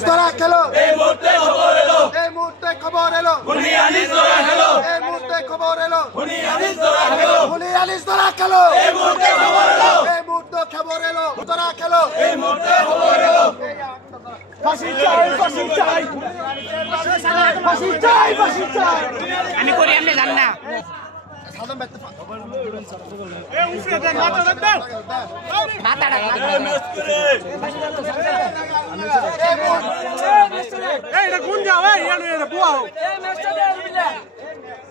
হুলিয়ানিস ধরা খেলো এই মুহূর্তে খবর এলো এই মুহূর্তে খবর এলো হুলিয়ানিস ধরা খেলো এই মুহূর্তে খবর এলো হুলিয়ানিস ধরা খেলো হুলিয়ানিস ধরা খেলো এই মুহূর্তে খবর এলো এই মুহূর্তে খবর এলো ধরা খেলো এই মুহূর্তে খবর এলো ফাঁসি চাই ফাঁসি চাই ফাঁসি চাই ফাঁসি চাই আমি করি আপনি জান না সাদম ব্যক্তি এই উফরে দেন মাথা দাও মাথাটা এই এটা কোন যাও এই ইয়ানো এটা বুয়া এই ম্যাচটা দে বিলে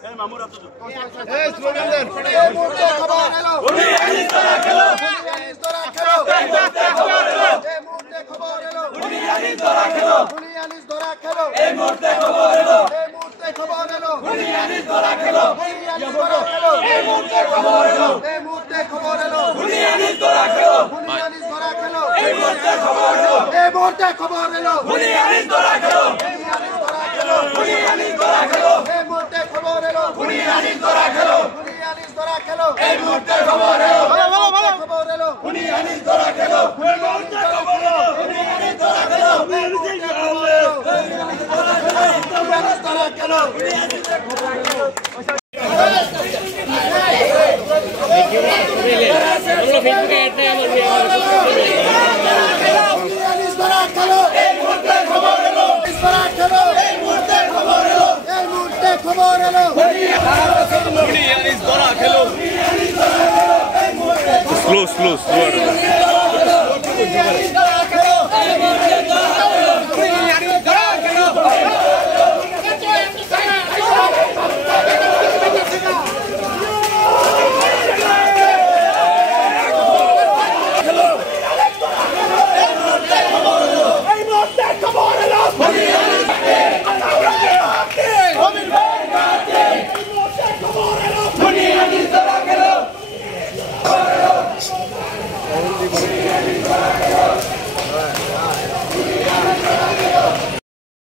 এই মামুরা তো এই স্লোগান দেন এই মুহূর্তে খবর এলো হুলিয়ানিস ধরা খেলো হুলিয়ানিস ধরা খেলো এই মুহূর্তে খবর এলো এই মুহূর্তে খবর এলো হুলিয়ানিস ধরা খেলো হুলিয়ানিস ধরা খেলো এই মুহূর্তে খবর এলো এই মুহূর্তে খবর এলো হুলিয়ানিস ধরা খেলো হুলিয়ানিস ধরা খেলো এই মুহূর্তে খবর এলো এই মুহূর্তে খবর এলো হুলিয়ানিস ধরা খেলো হুলিয়ানিস ধরা খেলো এই মুহূর্তে খবর এলো এই মুহূর্তে খবর এলো হুলিয়ানিস ধরা খেলো হুলিয়ানিস ধরা খেলো হুলিয়ানিস ধরা খেলো এই মুহূর্তে খবর এলো হুলিয়ানিস ধরা খেলো হুলিয়ানিস ধরা খেলো এই মুহূর্তে খবর এলো খবর এলো হুলিয়ানিস ধরা খেলো হুলিয়ানিস ধরা খেলো হুলিয়ানিস ধরা খেলো হুলিয়ানিস ধরা খেলো হুলিয়ানিস ধরা খেলো এই মুহূর্তে খবর এলো ধরা খেলো এই মুহূর্তে খবর এলো এই মুহূর্তে খবর এলো হুলিয়ানিস ধরা খেলো স্লো